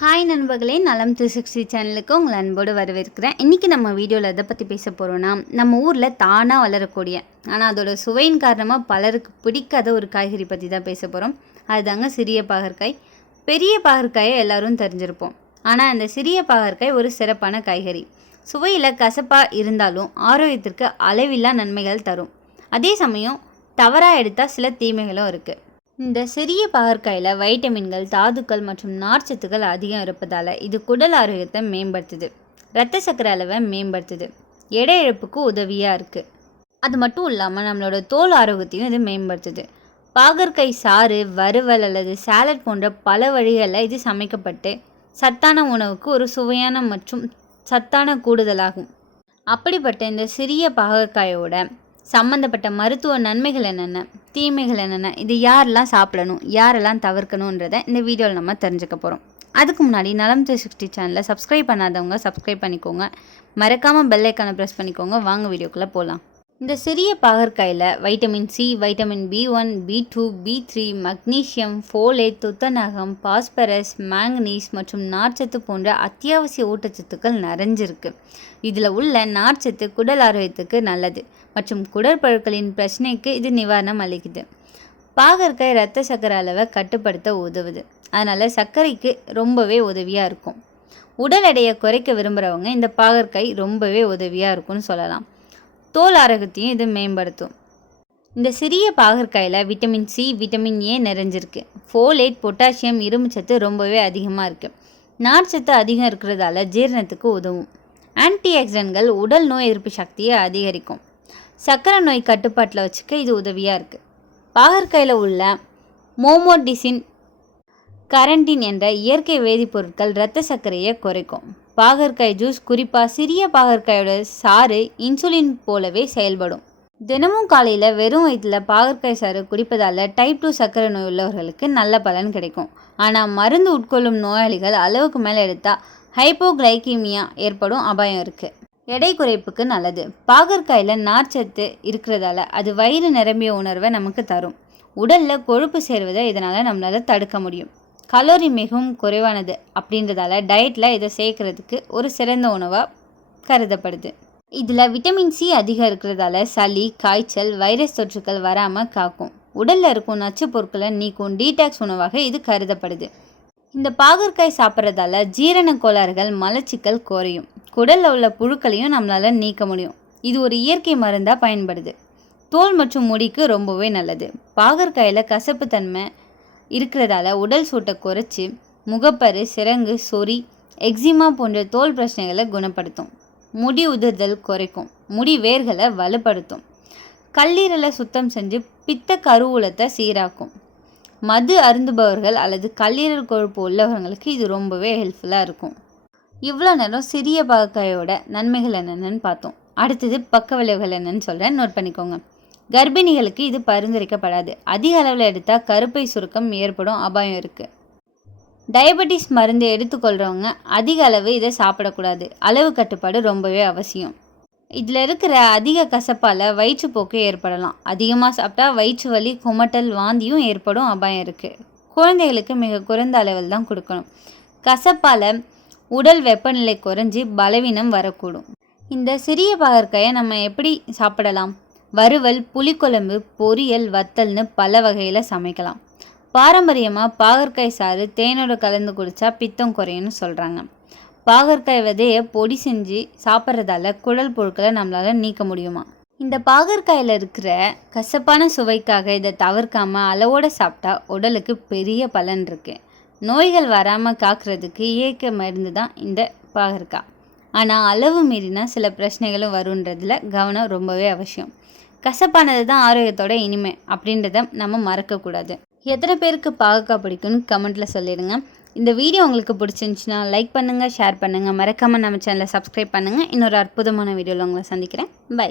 Hi நண்பர்களே, நலம் 360 சேனலுக்கு உங்களை அன்போடு வரவேற்கிறேன். இன்றைக்கி நம்ம வீடியோவில் எதை பற்றி பேச போகிறோன்னா, நம்ம ஊரில் தானாக வளரக்கூடிய ஆனால் அதோட சுவையின் காரணமாக பலருக்கு பிடிக்காத ஒரு காய்கறி பற்றி தான் பேச போகிறோம். அதுதாங்க சிறிய பாகற்காய். பெரிய பாகற்காயை எல்லோரும் தெரிஞ்சிருப்போம். ஆனால் அந்த சிறிய பாகற்காய் ஒரு சிறப்பான காய்கறி. சுவையில் கசப்பாக இருந்தாலும் ஆரோக்கியத்திற்கு அளவில்லா நன்மைகள் தரும். அதே சமயம் தவறாக எடுத்தால் சில தீமைகளும் இருக்குது. இந்த சிறிய பாகற்காயில் வைட்டமின்கள், தாதுக்கள் மற்றும் நார்ச்சத்துக்கள் அதிகம் இருப்பதால் இது குடல் ஆரோக்கியத்தை மேம்படுத்துது, இரத்த சர்க்கரை அளவை மேம்படுத்துது, எடை இழப்புக்கு உதவியாக இருக்குது. அது மட்டும் இல்லாமல் நம்மளோட தோல் ஆரோக்கியத்தையும் இது மேம்படுத்துது. பாகற்காய் சாறு, வறுவல் அல்லது சாலட் போன்ற பல வழிகளில் இது சமைக்கப்பட்டு சத்தான உணவுக்கு ஒரு சுவையான மற்றும் சத்தான கூடுதலாகும். அப்படிப்பட்ட இந்த சிறிய பாகற்காயோட சம்மந்தப்பட்ட மருத்துவ நன்மைகள் என்னென்ன, தீமைகள் என்னென்ன, இது யாரெல்லாம் சாப்பிடணும், யாரெல்லாம் தவிர்க்கணுன்றதை இந்த வீடியோவில் நம்ம தெரிஞ்சுக்க போகிறோம். அதுக்கு முன்னாடி நலம் 360 சேனலை சப்ஸ்கிரைப் பண்ணாதவங்க சப்ஸ்கிரைப் பண்ணிக்கோங்க. மறக்காமல் பெல் ஐக்கானை ப்ரெஸ் பண்ணிக்கோங்க. வாங்க வீடியோக்குள்ளே போகலாம். இந்த சிறிய பாகற்காயில் vitamin C, vitamin B1, B2, B3, magnesium, folate, துத்தநாகம், பாஸ்பரஸ், மேங்கனீஸ் மற்றும் நார்ச்சத்து போன்ற அத்தியாவசிய ஊட்டச்சத்துக்கள் நிறைஞ்சிருக்கு. இதில் உள்ள நார்ச்சத்து குடல் ஆரோக்கியத்துக்கு நல்லது மற்றும் குடற்பழுக்களின் பிரச்சனைக்கு இது நிவாரணம் அளிக்குது. பாகற்காய் இரத்த சர்க்கரை அளவை கட்டுப்படுத்த உதவுது. அதனால் சர்க்கரைக்கு ரொம்பவே உதவியாக இருக்கும். உடல் எடையை குறைக்க விரும்புகிறவங்க இந்த பாகற்காய் ரொம்பவே உதவியாக இருக்கும்னு சொல்லலாம். தோல் ஆரோக்கியத்தையும் இது மேம்படுத்தும். இந்த சிறிய பாகற்காயில் விட்டமின் சி, விட்டமின் ஏ நிறைஞ்சிருக்கு. ஃபோலேட், பொட்டாசியம், இரும்புச்சத்து ரொம்பவே அதிகமாக இருக்குது. நார்ச்சத்து அதிகம் இருக்கிறதால ஜீரணத்துக்கு உதவும். ஆன்டி ஆக்சிடென்ட்கள் உடல் நோய் எதிர்ப்பு சக்தியை அதிகரிக்கும். சர்க்கரை நோய் கட்டுப்பாட்டில் வச்சுக்க இது உதவியாக இருக்குது. பாகற்காயில் உள்ள மோமோடிசின், கரண்டின் என்ற இயற்கை வேதிப்பொருட்கள் இரத்த சர்க்கரையை குறைக்கும். பாகற்காய் ஜூஸ், குறிப்பாக சிறிய பாகற்காயோட சாறு இன்சுலின் போலவே செயல்படும். தினமும் காலையில் வெறும் வயிற்றில் பாகற்காய் சாறு குடிப்பதால் டைப் 2 சர்க்கரை நோய் உள்ளவர்களுக்கு நல்ல பலன் கிடைக்கும். ஆனால் மருந்து உட்கொள்ளும் நோயாளிகள் அளவுக்கு மேலே எடுத்தால் ஹைப்போகிளைக்கீமியா ஏற்படும் அபாயம் இருக்குது. எடை குறைப்புக்கு நல்லது. பாகற்காயில் நார்ச்சத்து இருக்கிறதால அது வயிறு நிரம்பிய உணர்வை நமக்கு தரும். உடலில் கொழுப்பு சேர்வதை இதனால் நம்மளால் தடுக்க முடியும். கலோரி மிகவும் குறைவானது அப்படின்றதால டயட்டில் இதை சேர்க்கறதுக்கு ஒரு சிறந்த உணவாக கருதப்படுது. இதில் விட்டமின் சி அதிகம் இருக்கிறதால சளி, காய்ச்சல், வைரஸ் தொற்றுக்கள் வராமல் காக்கும். உடலில் இருக்கும் நச்சு பொருட்களை நீக்கும் டீடாக்ஸ் உணவாக இது கருதப்படுது. இந்த பாகற்காய் சாப்பிட்றதால ஜீரண கோளாறுகள், மலச்சிக்கல் குறையும். குடலில் உள்ள புழுக்களையும் நம்மளால் நீக்க முடியும். இது ஒரு இயற்கை மருந்தாக பயன்படுது. தோல் மற்றும் முடிக்கு ரொம்பவே நல்லது. பாகற்காயில் கசப்புத்தன்மை இருக்கிறதால உடல் சூட்டை குறைச்சி முகப்பரு, சிரங்கு, சொறி, எக்ஸிமா போன்ற தோல் பிரச்சனைகளை குணப்படுத்தும். முடி உதிர்தல் குறைக்கும். முடி வேர்களை வலுப்படுத்தும். கல்லீரலை சுத்தம் செஞ்சு பித்த கருவூலத்தை சீராக்கும். மது அருந்துபவர்கள் அல்லது கல்லீரல் கொழுப்பு உள்ளவர்களுக்கு இது ரொம்பவே ஹெல்ப்ஃபுல்லாக இருக்கும். இவ்வளோ நேரம் சிறிய பாகற்காயோட நன்மைகள் என்னென்னு பார்த்தோம். அடுத்தது பக்க விளைவுகள் என்னன்னு சொல்கிறேன், நோட் பண்ணிக்கோங்க. கர்ப்பிணிகளுக்கு இது பரிந்துரைக்கப்படாது. அதிக அளவில் எடுத்தால் கருப்பை சுருக்கம் ஏற்படும் அபாயம் இருக்குது. டயபெட்டிஸ் மருந்து எடுத்துக்கொள்கிறவங்க அதிக அளவு இதை சாப்பிடக்கூடாது. அளவு கட்டுப்பாடு ரொம்பவே அவசியம். இதில் இருக்கிற அதிக கசப்பால் வயிற்றுப்போக்கு ஏற்படலாம். அதிகமாக சாப்பிட்டா வயிற்று வலி, குமட்டல், வாந்தியும் ஏற்படும் அபாயம் இருக்குது. குழந்தைகளுக்கு மிக குறைந்த அளவில் தான் கொடுக்கணும். கசப்பால் உடல் வெப்பநிலை குறைஞ்சி பலவீனம் வரக்கூடும். இந்த சிறிய பாகற்காயை நம்ம எப்படி சாப்பிடலாம்? வறுவல், புளிக்குழம்பு, பொரியல், வத்தல்னு பல வகையில் சமைக்கலாம். பாரம்பரியமாக பாகற்காய் சாறு தேனோட கலந்து குடித்தா பித்தம் குறையும்னு சொல்கிறாங்க. பாகற்காய் விதையை பொடி செஞ்சு சாப்பிட்றதால குடல் புழுக்களை நம்மளால் நீக்க முடியுமா? இந்த பாகற்காயில் இருக்கிற கசப்பான சுவைக்காக இதை தவிர்க்காமல் அளவோடு சாப்பிட்டா உடலுக்கு பெரிய பலன் இருக்குது. நோய்கள் வராமல் காக்கிறதுக்கு இயற்கை மருந்து தான் இந்த பாகற்காய். ஆனால் அளவு மீறினா சில பிரச்சனைகளும் வருன்றதுல கவனம் ரொம்பவே அவசியம். கசப்பானது தான் ஆரோக்கியத்தோட இனிமை அப்படின்றத நம்ம மறக்கக்கூடாது. எத்தனை பேருக்கு பாகற்காய் பிடிக்கும்னு கமெண்ட்டில் சொல்லிடுங்க. இந்த வீடியோ உங்களுக்கு பிடிச்சிருந்துச்சுன்னா லைக் பண்ணுங்கள், ஷேர் பண்ணுங்கள். மறக்காமல் நம்ம சேனலை சப்ஸ்கிரைப் பண்ணுங்கள். இன்னொரு அற்புதமான வீடியோவில் உங்களை சந்திக்கிறேன். பை.